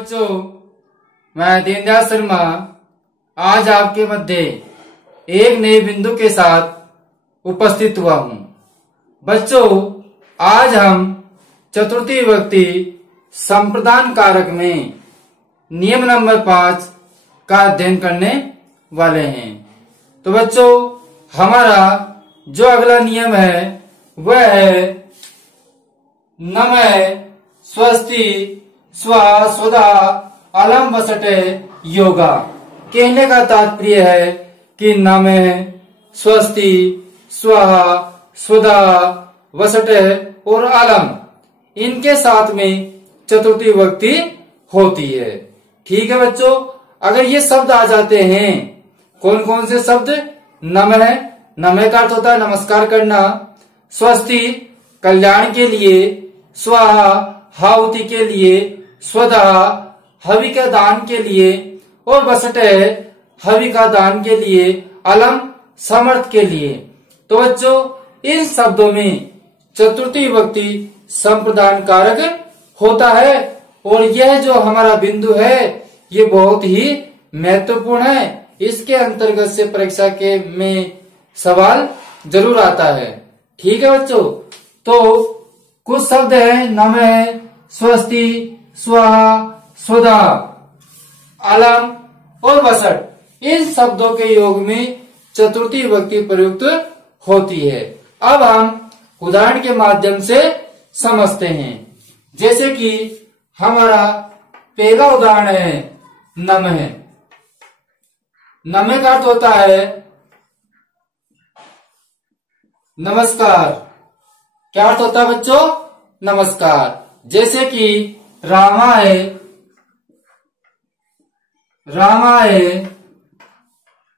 बच्चों, मैं दीनदयाल शर्मा आज आपके मध्य एक नए बिंदु के साथ उपस्थित हुआ हूँ। बच्चों, आज हम चतुर्थी विभक्ति संप्रदान कारक में नियम नंबर 5 का अध्ययन करने वाले हैं। तो बच्चों, हमारा जो अगला नियम है वह है नमः स्वस्ति स्वा स्वधा अलम वसटे योगा। कहने का तात्पर्य है कि नमः स्वस्ति स्वाहा स्वधा वसटे और अलम इनके साथ में चतुर्थी विभक्ति होती है। ठीक है बच्चों, अगर ये शब्द आ जाते हैं, कौन कौन से शब्द? नमः, नमः का अर्थ होता है नमस्कार करना, स्वस्ति कल्याण के लिए, स्वाहा हाउति के लिए, स्वधा हवि का दान के लिए और वसटे हवि का दान के लिए, अलम समर्थ के लिए। तो बच्चों, इन शब्दों में चतुर्थी विभक्ति संप्रदान कारक होता है और यह जो हमारा बिंदु है ये बहुत ही महत्वपूर्ण है। इसके अंतर्गत से परीक्षा के में सवाल जरूर आता है। ठीक है बच्चों, तो कुछ शब्द है नमः स्वस्ति स्वाहा स्वधा अलम और वसट। इन शब्दों के योग में चतुर्थी विभक्ति प्रयुक्त होती है। अब हम उदाहरण के माध्यम से समझते हैं। जैसे कि हमारा पहला उदाहरण है नमः। नमः का अर्थ होता है नमस्कार। क्या अर्थ होता है बच्चों? नमस्कार। जैसे कि रामाय रामाय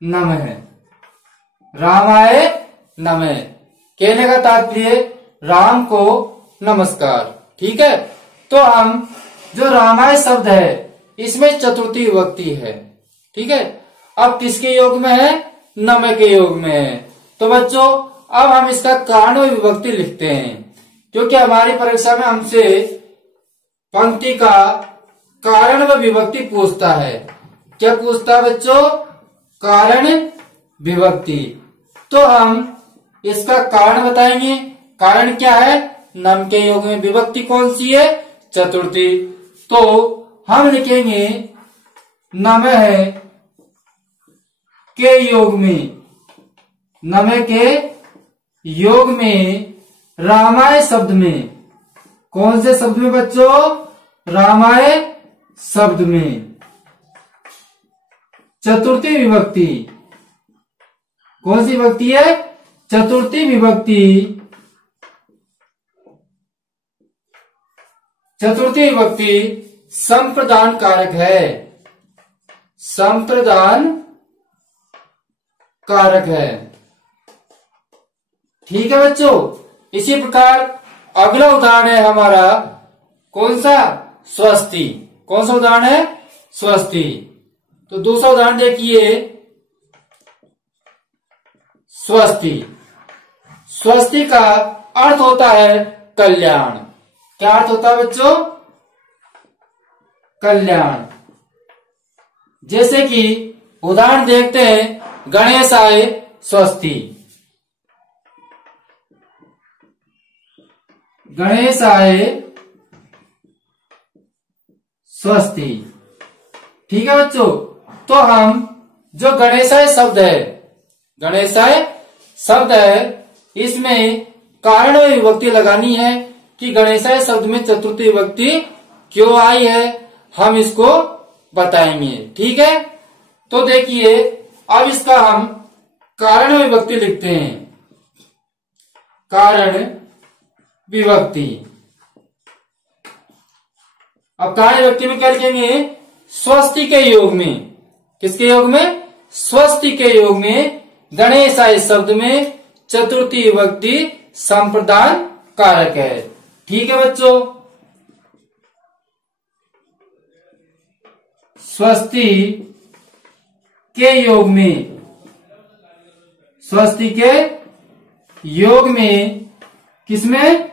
नमः, रामाय नमः कहने का तात्पर्य राम को नमस्कार। ठीक है, तो हम जो रामाय शब्द है इसमें चतुर्थी विभक्ति है। ठीक है, अब किसके योग में है? नमः के योग में है। तो बच्चों, अब हम इसका कारण व विभक्ति लिखते हैं, क्योंकि हमारी परीक्षा में हमसे पंक्ति का कारण व विभक्ति पूछता है। क्या पूछता है बच्चों? कारण विभक्ति। तो हम इसका कारण बताएंगे। कारण क्या है? नम के योग में विभक्ति कौन सी है? चतुर्थी। तो हम लिखेंगे नमः के योग में, नमः के योग में रामाय शब्द में, कौन से शब्द में बच्चों? रामाय शब्द में चतुर्थी विभक्ति। कौन सी विभक्ति है? चतुर्थी विभक्ति। चतुर्थी विभक्ति संप्रदान कारक है। संप्रदान कारक है। ठीक है बच्चों, इसी प्रकार अगला उदाहरण है हमारा कौन सा? स्वस्ति। कौन सा उदाहरण है? स्वस्ति। तो दूसरा उदाहरण देखिए, स्वस्ति। स्वस्ति का अर्थ होता है कल्याण। क्या अर्थ होता है बच्चों? कल्याण। जैसे कि उदाहरण देखते हैं गणेशाय स्वस्ति। गणेशाय स्वस्ति। ठीक है बच्चों, तो हम जो गणेशाय शब्द है, गणेशाय शब्द है, इसमें कारण व विभक्ति लगानी है कि गणेशाय शब्द में चतुर्थी विभक्ति क्यों आई है, हम इसको बताएंगे। ठीक है, तो देखिए अब इसका हम कारण व विभक्ति लिखते हैं। कारण विभक्ति। अब कारण विभक्ति में क्या लिखेंगे? स्वस्ति के योग में। किसके योग में? स्वस्ति के योग में गणेशाय शब्द में चतुर्थी विभक्ति संप्रदान कारक है। ठीक है बच्चों, स्वस्ति के योग में, स्वस्ति के योग में किसमें?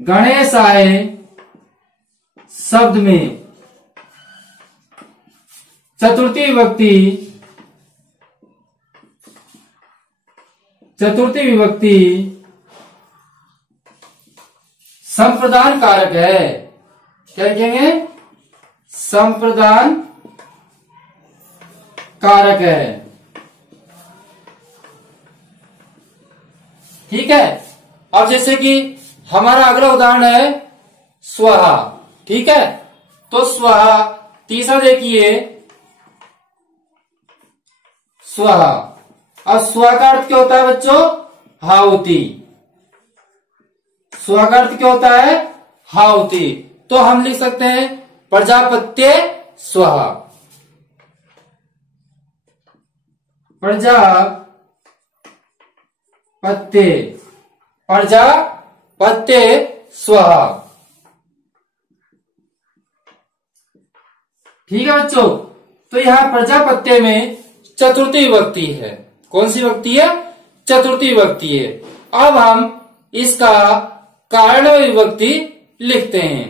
गणेशाय शब्द में चतुर्थी विभक्ति संप्रदान कारक है। क्या लिखेंगे? संप्रदान कारक है। ठीक है। अब जैसे कि हमारा अगला उदाहरण है स्वहा। ठीक है, तो स्वहा तीसरा देखिए, स्वहा। अब स्व का अर्थ क्या होता है बच्चों? हाउती। स्व का अर्थ क्या होता है? हाउती। तो हम लिख सकते हैं प्रजापत्य स्वहा। प्रजापत्य स्वहा। ठीक है बच्चों, तो यहां प्रजापत्य में चतुर्थी विभक्ति है। कौन सी विभक्ति है? चतुर्थी विभक्ति है। अब हम इसका कारण विभक्ति लिखते हैं।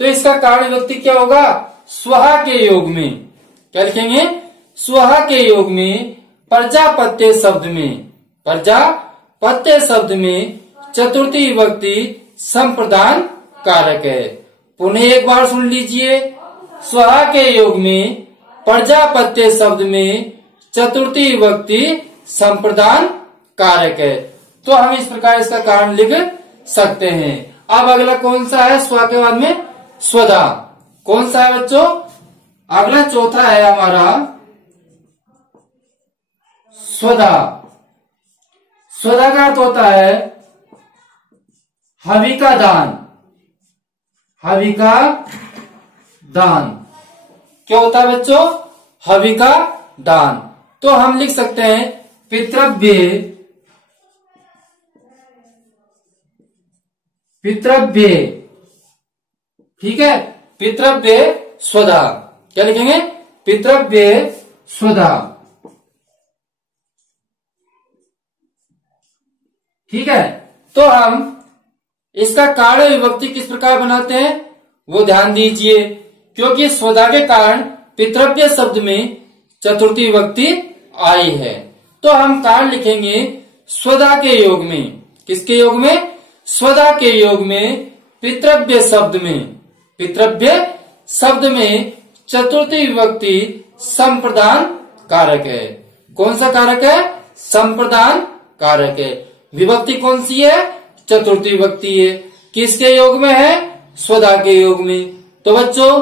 तो इसका कारण विभक्ति क्या होगा? स्वहा के योग में। क्या लिखेंगे? स्वहा के योग में प्रजापत्य शब्द में चतुर्थी विभक्ति संप्रदान कारक है। पुनः एक बार सुन लीजिए, स्वहा के योग में प्रजापत्य शब्द में चतुर्थी विभक्ति संप्रदान कारक है। तो हम इस प्रकार इसका कारण लिख सकते हैं। अब अगला कौन सा है? स्व के बाद में स्वधा। कौन सा है बच्चों? अगला चौथा है हमारा स्वधा। स्वधा का अर्थ होता है हवि का दान। हवि का दान क्या होता है बच्चों? हवि का दान। तो हम लिख सकते हैं पितृव्य। ठीक है, पितृव्य स्वधा। क्या लिखेंगे? पितृव्य स्वधा। ठीक है, तो हम इसका कारण विभक्ति किस प्रकार बनाते हैं वो ध्यान दीजिए, क्योंकि स्वधा के कारण पितृव्य शब्द में चतुर्थी विभक्ति आई है। तो हम कारण लिखेंगे स्वधा के योग में। किसके योग में? स्वधा के योग में पितृव्य शब्द में चतुर्थी विभक्ति संप्रदान कारक है। कौन सा कारक है? संप्रदान कारक है। विभक्ति कौन सी है? चतुर्थी विभक्ति है। किसके योग में है? स्वधा के योग में। तो बच्चों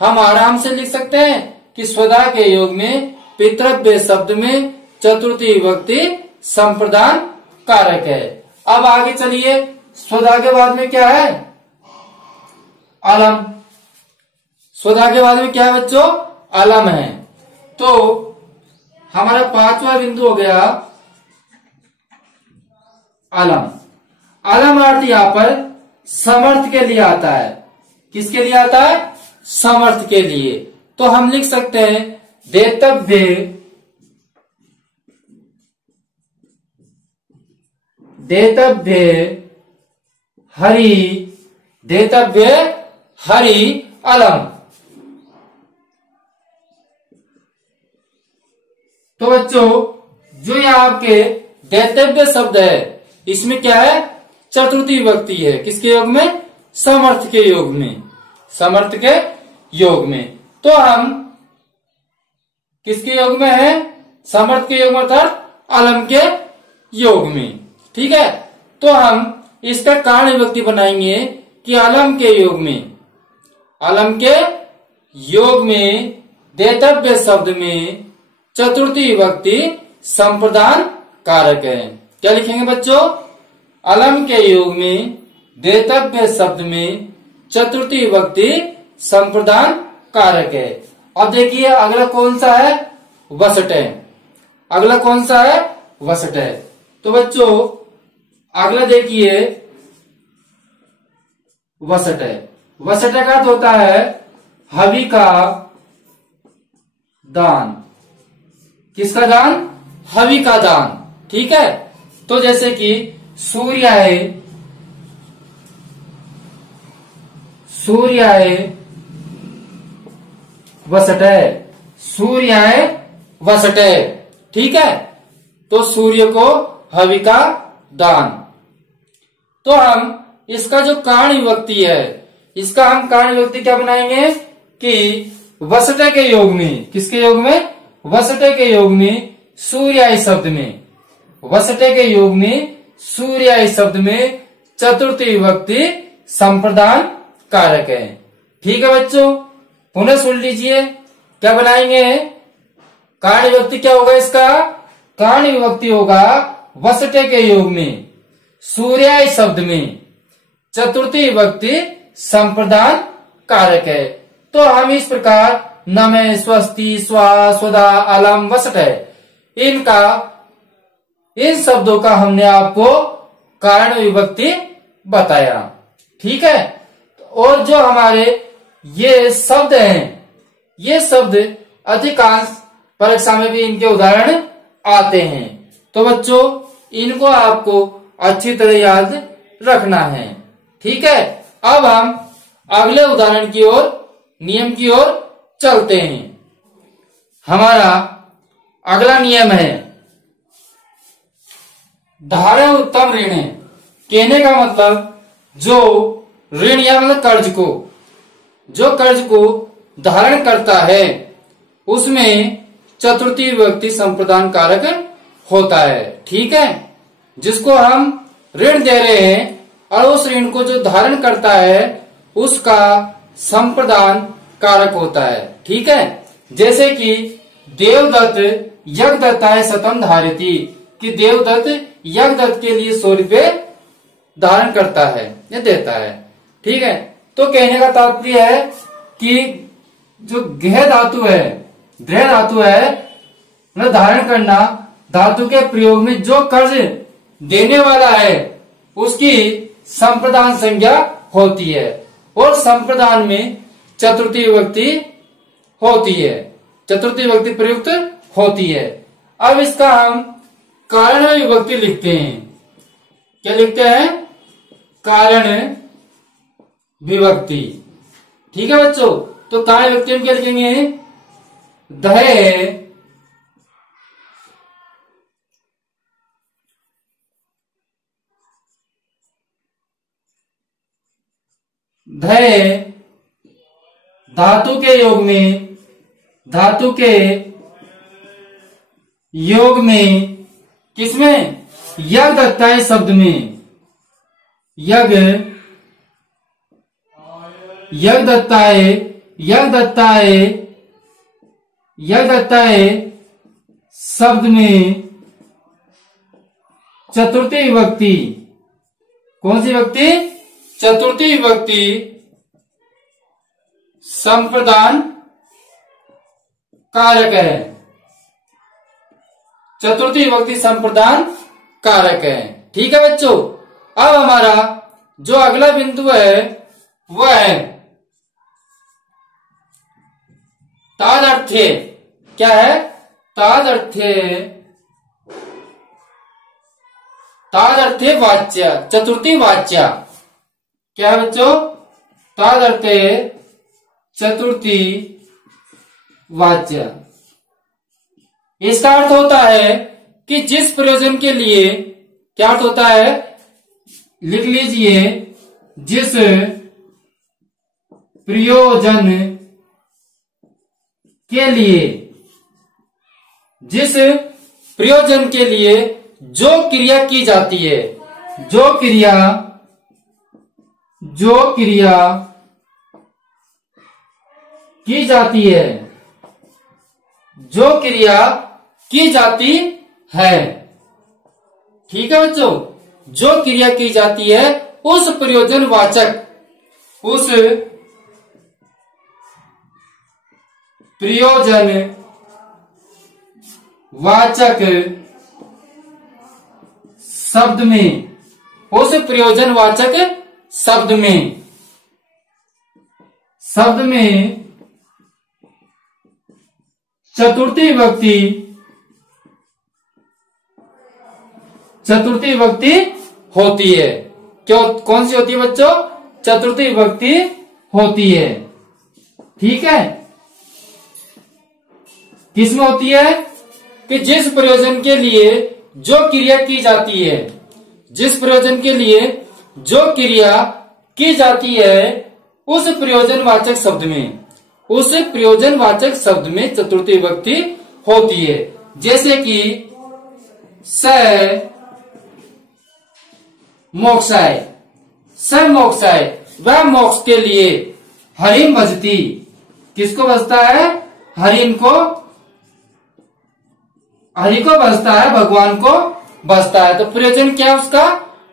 हम आराम से लिख सकते हैं कि स्वधा के योग में पितृव्य शब्द में चतुर्थी विभक्ति संप्रदान कारक है। अब आगे चलिए, स्वधा के बाद में क्या है? अलम। स्वधा के बाद में क्या है बच्चों? अलम है। तो हमारा पांचवा बिंदु हो गया अलम। अलम अर्थ यहां पर समर्थ के लिए आता है। किसके लिए आता है? समर्थ के लिए। तो हम लिख सकते हैं देतव्य हरि अलम। तो बच्चों जो ये आपके दैतव्य शब्द है इसमें क्या है? चतुर्थी विभक्ति है। किसके योग में? समर्थ के योग में। समर्थ के योग में। तो हम किसके योग में है? समर्थ के योग में अर्थात अलम के योग में। ठीक है, तो हम इसका कारण विभक्ति बनाएंगे कि अलम के योग में देतव्य शब्द में चतुर्थी विभक्ति संप्रदान कारक है। क्या लिखेंगे बच्चों? अलम के योग में देतव्य शब्द में चतुर्थी विभक्ति संप्रदान कारक है। अब देखिए अगला कौन सा है? वसट है। अगला कौन सा है? वसट है। तो बच्चों अगला देखिए वसट है। वसट का अर्थ होता है हवि का दान। किसका दान? हवि का दान। ठीक है, तो जैसे कि सूर्याय वसटे, सूर्याय वसटे। ठीक है, तो सूर्य को हवि का दान। तो हम इसका जो कारण विभक्ति है, इसका हम कारण विभक्ति क्या बनाएंगे कि वसटे के योग में, किसके योग में, वसटे के योग में सूर्याय शब्द में, वसटे के योग में सूर्याय शब्द में चतुर्थी विभक्ति संप्रदान कारक है। ठीक है बच्चों, पुनः सुन लीजिए, क्या बनाएंगे, कारण विभक्ति क्या होगा इसका, कारण विभक्ति होगा वसटे के योग में सूर्याय शब्द में चतुर्थी विभक्ति संप्रदान कारक है। तो हम इस प्रकार नमे, स्वस्ति, स्वा, स्वधा, अलम, वसट है, इन शब्दों का हमने आपको कारण विभक्ति बताया। ठीक है, और जो हमारे ये शब्द हैं, ये शब्द अधिकांश परीक्षा में भी इनके उदाहरण आते हैं। तो बच्चों इनको आपको अच्छी तरह याद रखना है। ठीक है, अब हम अगले उदाहरण की ओर, नियम की ओर चलते हैं। हमारा अगला नियम है धारण उत्तम ऋण। कहने का मतलब जो ऋण या मतलब कर्ज को, जो कर्ज को धारण करता है उसमें चतुर्थी विभक्ति संप्रदान कारक होता है। ठीक है, जिसको हम ऋण दे रहे हैं और उस ऋण को जो धारण करता है उसका संप्रदान कारक होता है। ठीक है, जैसे कि देवदत्त यज्ञदत्ताय शतम धारयति, कि देवदत्त यज्ञदत्त के लिए 100 रुपये धारण करता है या देता है। ठीक है, तो कहने का तात्पर्य है कि जो गृह धातु है, गृह धातु है मतलब धारण करना, धातु के प्रयोग में जो कर्ज देने वाला है उसकी संप्रदान संज्ञा होती है और संप्रदान में चतुर्थी विभक्ति होती है, चतुर्थी विभक्ति प्रयुक्त होती है। अब इसका हम कारण विभक्ति लिखते हैं। क्या लिखते हैं, कारण विभक्ति। ठीक है बच्चों, तो कारण विभक्ति में क्या लिखेंगे, दहे, धय धातु के योग में, धातु के योग में, किसमें, यज्ञदत्ताय शब्द में, यज्ञदत्ताय, यज्ञदत्ताय, यज्ञदत्ताय शब्द में चतुर्थी विभक्ति, कौन सी विभक्ति, चतुर्थी विभक्ति संप्रदान कारक है, चतुर्थी विभक्ति संप्रदान कारक है। ठीक है बच्चों, अब हमारा जो अगला बिंदु है वह है तादर्थ्य। क्या है, तादर्थ्य, तादर्थ्य वाच्य, चतुर्थी वाच्य। क्या है बच्चों, तादर्थ्य चतुर्थी वाच्य। इसका अर्थ होता है कि जिस प्रयोजन के लिए, क्या अर्थ होता है, लिख लीजिए, जिस प्रयोजन के लिए, जिस प्रयोजन के लिए जो क्रिया की जाती है, जो क्रिया की जाती है, जो क्रिया की जाती है। ठीक है बच्चों, जो क्रिया की जाती है उस प्रयोजन वाचक, उस प्रयोजन वाचक शब्द में, उस प्रयोजन वाचक शब्द में, शब्द में चतुर्थी विभक्ति, चतुर्थी विभक्ति होती है। क्यों, कौन सी होती है बच्चों, चतुर्थी विभक्ति होती है। ठीक है, किसमें होती है कि जिस प्रयोजन के लिए जो क्रिया की जाती है, जिस प्रयोजन के लिए जो क्रिया की जाती है उस प्रयोजनवाचक शब्द में, उस प्रयोजनवाचक शब्द में चतुर्थी विभक्ति होती है। जैसे कि स मोक्षाय, स मोक्षाय, वह मोक्ष के लिए हरिम भजती, किसको भजता है? हरिम को, हरि को भजता है, भगवान को भजता है। तो प्रयोजन क्या है उसका?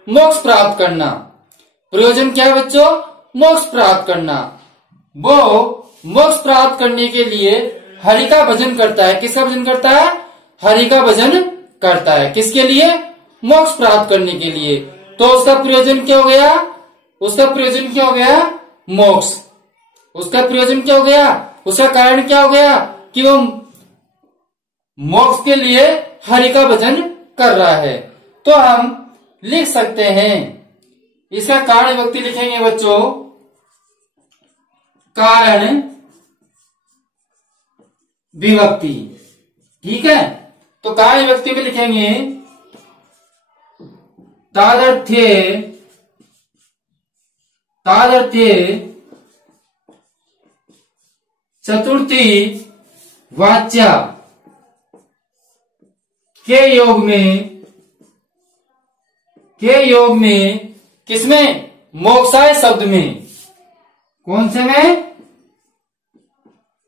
मोक्ष प्राप्त करना। प्रयोजन क्या है बच्चों? मोक्ष प्राप्त करना। वो मोक्ष प्राप्त करने के लिए हरि का भजन करता है। किसका भजन करता है? हरि का भजन करता है। किसके लिए? मोक्ष प्राप्त करने के लिए। तो उसका प्रयोजन क्या हो गया? उसका प्रयोजन क्या हो गया? मोक्ष। उसका प्रयोजन क्या हो गया? उसका कारण क्या हो गया? कि वो मोक्ष के लिए हरि का भजन कर रहा है। तो हम लिख सकते हैं, इसका कारण विभक्ति लिखेंगे बच्चों, कारण विभक्ति। ठीक है, तो कारण विभक्ति में लिखेंगे तादर्थ्ये, तादर्थ्ये चतुर्थी वाच्या के योग में, के योग में, किसमें? मोक्षाय शब्द में। कौन से में?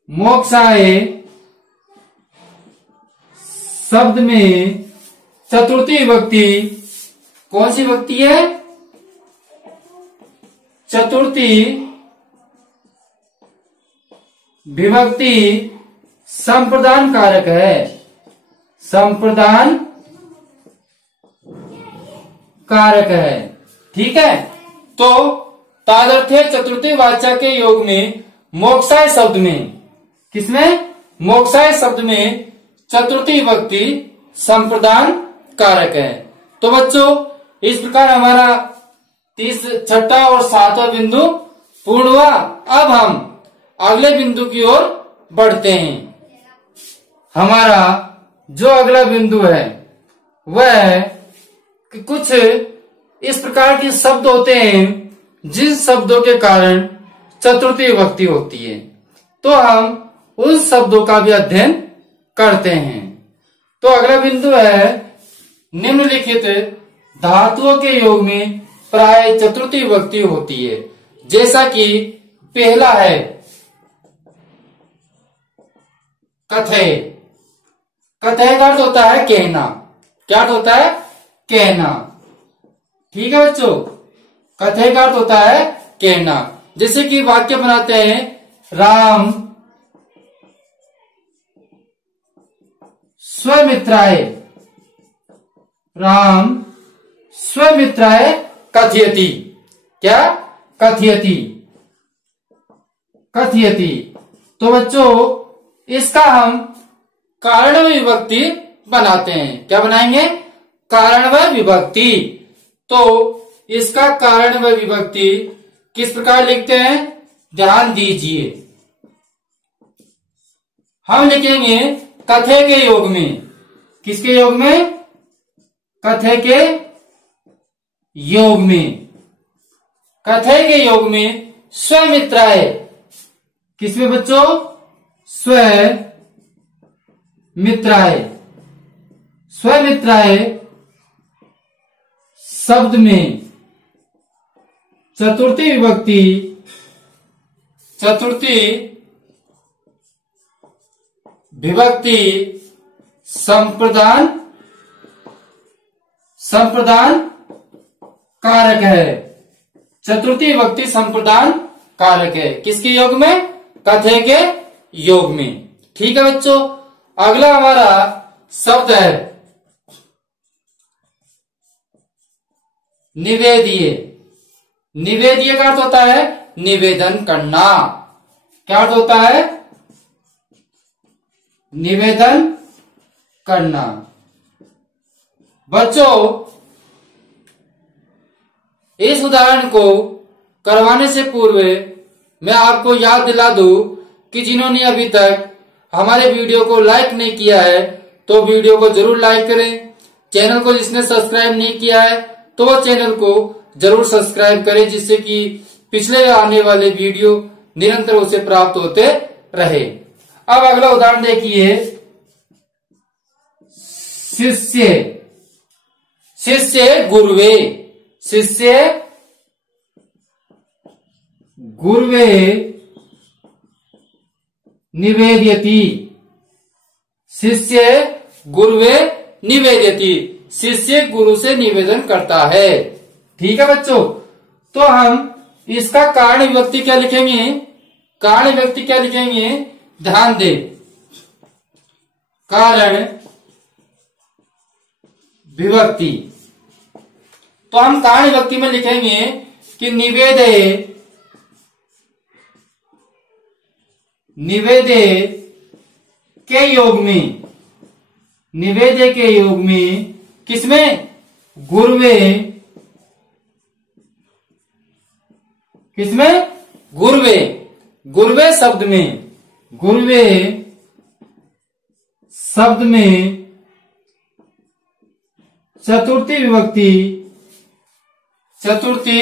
मोक्षाय शब्द में चतुर्थी विभक्ति, कौन सी विभक्ति है? चतुर्थी विभक्ति संप्रदान कारक है, संप्रदान कारक है। ठीक है, तो तादर्थ्य चतुर्थी वाचा के योग में मोक्षाय शब्द में, किसमें? मोक्षाय शब्द में चतुर्थी विभक्ति संप्रदान कारक है। तो बच्चों इस प्रकार हमारा 6ठा और 7वां बिंदु पूर्ण हुआ। अब हम अगले बिंदु की ओर बढ़ते हैं। हमारा जो अगला बिंदु है वह है कि कुछ इस प्रकार के शब्द होते हैं जिन शब्दों के कारण चतुर्थी विभक्ति होती है। तो हम उन शब्दों का भी अध्ययन करते हैं। तो अगला बिंदु है निम्नलिखित धातुओं के योग में प्राय चतुर्थी विभक्ति होती है। जैसा कि पहला है कथय। कथय का अर्थ होता है कहना। क्या अर्थ होता है? कहना। ठीक है बच्चों, कथय का अर्थ होता है कहना। जैसे कि वाक्य बनाते हैं, राम स्वमित्राय, राम स्वमित्राय कथयति। क्या? कथयति, कथयति। तो बच्चों इसका हम कारण विभक्ति बनाते हैं। क्या बनाएंगे? कारण व विभक्ति। तो इसका कारण व विभक्ति किस प्रकार लिखते हैं? ध्यान दीजिए। हम लिखेंगे कथय के योग में। किसके योग में? कथय के योग में। कथय के योग में स्वमित्राय। किसमें बच्चों? स्वमित्राय। स्वमित्राय शब्द में चतुर्थी विभक्ति, चतुर्थी विभक्ति संप्रदान, संप्रदान कारक है। चतुर्थी विभक्ति संप्रदान कारक है। किसके योग में? कथय के योग में। ठीक है बच्चों, अगला हमारा शब्द है निवेदीय। निवेदीय का अर्थ होता है निवेदन करना। क्या अर्थ होता है? निवेदन करना। बच्चों इस उदाहरण को करवाने से पूर्व मैं आपको याद दिला दूं कि जिन्होंने अभी तक हमारे वीडियो को लाइक नहीं किया है तो वीडियो को जरूर लाइक करें। चैनल को जिसने सब्सक्राइब नहीं किया है तो वह चैनल को जरूर सब्सक्राइब करें, जिससे कि पिछले आने वाले वीडियो निरंतर उसे प्राप्त होते रहे। अब अगला उदाहरण देखिए, शिष्य, शिष्य गुरुवे, शिष्य गुरुवे निवेदयति, शिष्य गुरुवे निवेदयति, शिष्य गुरु से निवेदन करता है। ठीक है बच्चों, तो हम इसका कारण विभक्ति क्या लिखेंगे, कारण विभक्ति क्या लिखेंगे, ध्यान दे, कारण विभक्ति। तो हम कारण विभक्ति में लिखेंगे कि निवेदे, निवेदे के योग में, निवेदे के योग में किसमें, गुरुवे, किसमें, गुरुवे, गुरुवे शब्द में, गुरुवे शब्द में चतुर्थी विभक्ति, चतुर्थी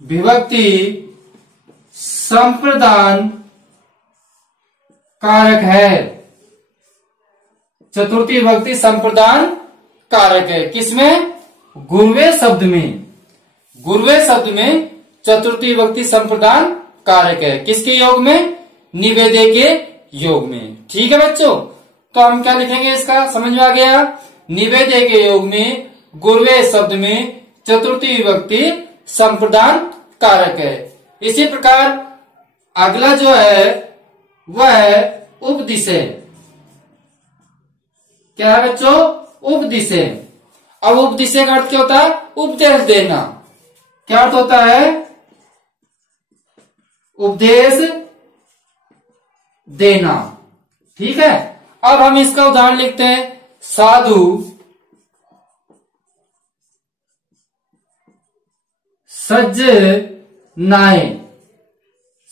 विभक्ति संप्रदान कारक है, चतुर्थी विभक्ति संप्रदान कारक है। किसमें, गुरुवे शब्द में, गुरुवे शब्द में चतुर्थी विभक्ति संप्रदान कारक है। किसके योग में, निवेदे के योग में। ठीक है बच्चों, तो हम क्या लिखेंगे, इसका समझ में आ गया, निवेदे के योग में गुरुवे शब्द में चतुर्थी विभक्ति संप्रदान कारक है। इसी प्रकार अगला जो है वह है उपदिशे। क्या है बच्चों, उपदिशे। अब उपदिशे का अर्थ क्या होता है, उपदेश देना। क्या अर्थ होता है, उपदेश देना। ठीक है, अब हम इसका उदाहरण लिखते हैं, साधु सज्जनाय,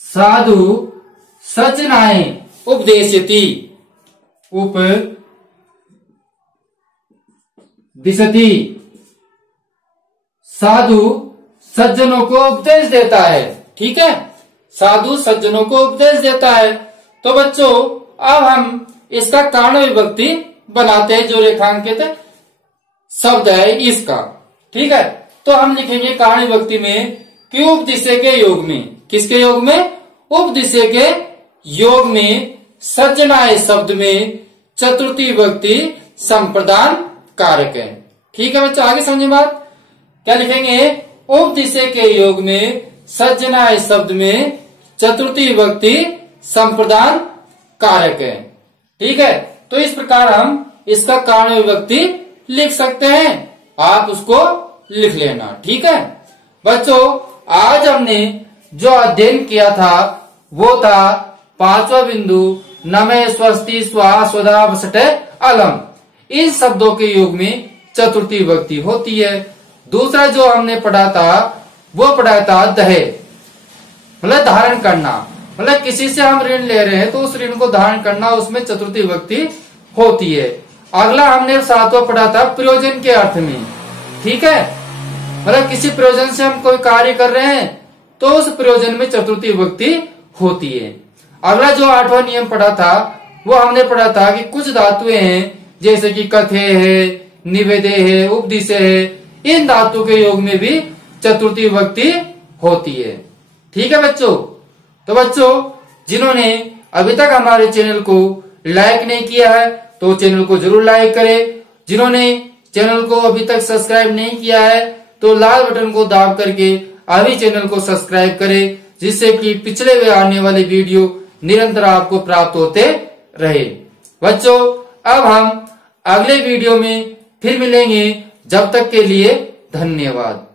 साधु सज्जनाय उपदेशति, उपदिशति, साधु सज्जनों को उपदेश देता है। ठीक है, साधु सज्जनों को उपदेश देता है। तो बच्चों अब हम इसका कारण विभक्ति बनाते हैं, जो रेखांकित शब्द है इसका। ठीक है, तो हम लिखेंगे कारण विभक्ति में कि उपदिशे के योग में, किसके योग में, उपदिशे के योग में सज्जनाय शब्द में चतुर्थी विभक्ति संप्रदान कारक है। ठीक है बच्चों, आगे समझे बात। क्या लिखेंगे, उपदिशे के योग में सज्जनाय शब्द में चतुर्थी विभक्ति संप्रदान कारक है। ठीक है, तो इस प्रकार हम इसका कारण विभक्ति लिख सकते हैं, आप उसको लिख लेना। ठीक है बच्चों, आज हमने जो अध्ययन किया था वो था पांचवा बिंदु, नमे स्वस्ति स्वाहा स्वधा वसटे अलम। इन शब्दों के योग में चतुर्थी विभक्ति होती है। दूसरा जो हमने पढ़ा था वो पढ़ा था दहे, मतलब धारण करना, मतलब किसी से हम ऋण ले रहे हैं तो उस ऋण को धारण करना, उसमें चतुर्थी विभक्ति होती है। अगला हमने सातवां पढ़ा था प्रयोजन के अर्थ में। ठीक है, मतलब किसी प्रयोजन से हम कोई कार्य कर रहे हैं तो उस प्रयोजन में चतुर्थी विभक्ति होती है। अगला जो आठवां नियम पढ़ा था वो हमने पढ़ा था कि कुछ धातुएं हैं जैसे कि कथे है, निवेदे है, उपदिशे है, इन धातु के योग में भी चतुर्थी विभक्ति होती है। ठीक है बच्चों, तो बच्चों जिन्होंने अभी तक हमारे चैनल को लाइक नहीं किया है तो चैनल को जरूर लाइक करें। जिन्होंने चैनल को अभी तक सब्सक्राइब नहीं किया है तो लाल बटन को दाब करके अभी चैनल को सब्सक्राइब करें, जिससे कि पिछले वे आने वाले वीडियो निरंतर आपको प्राप्त होते रहे। बच्चों अब हम अगले वीडियो में फिर मिलेंगे, जब तक के लिए धन्यवाद।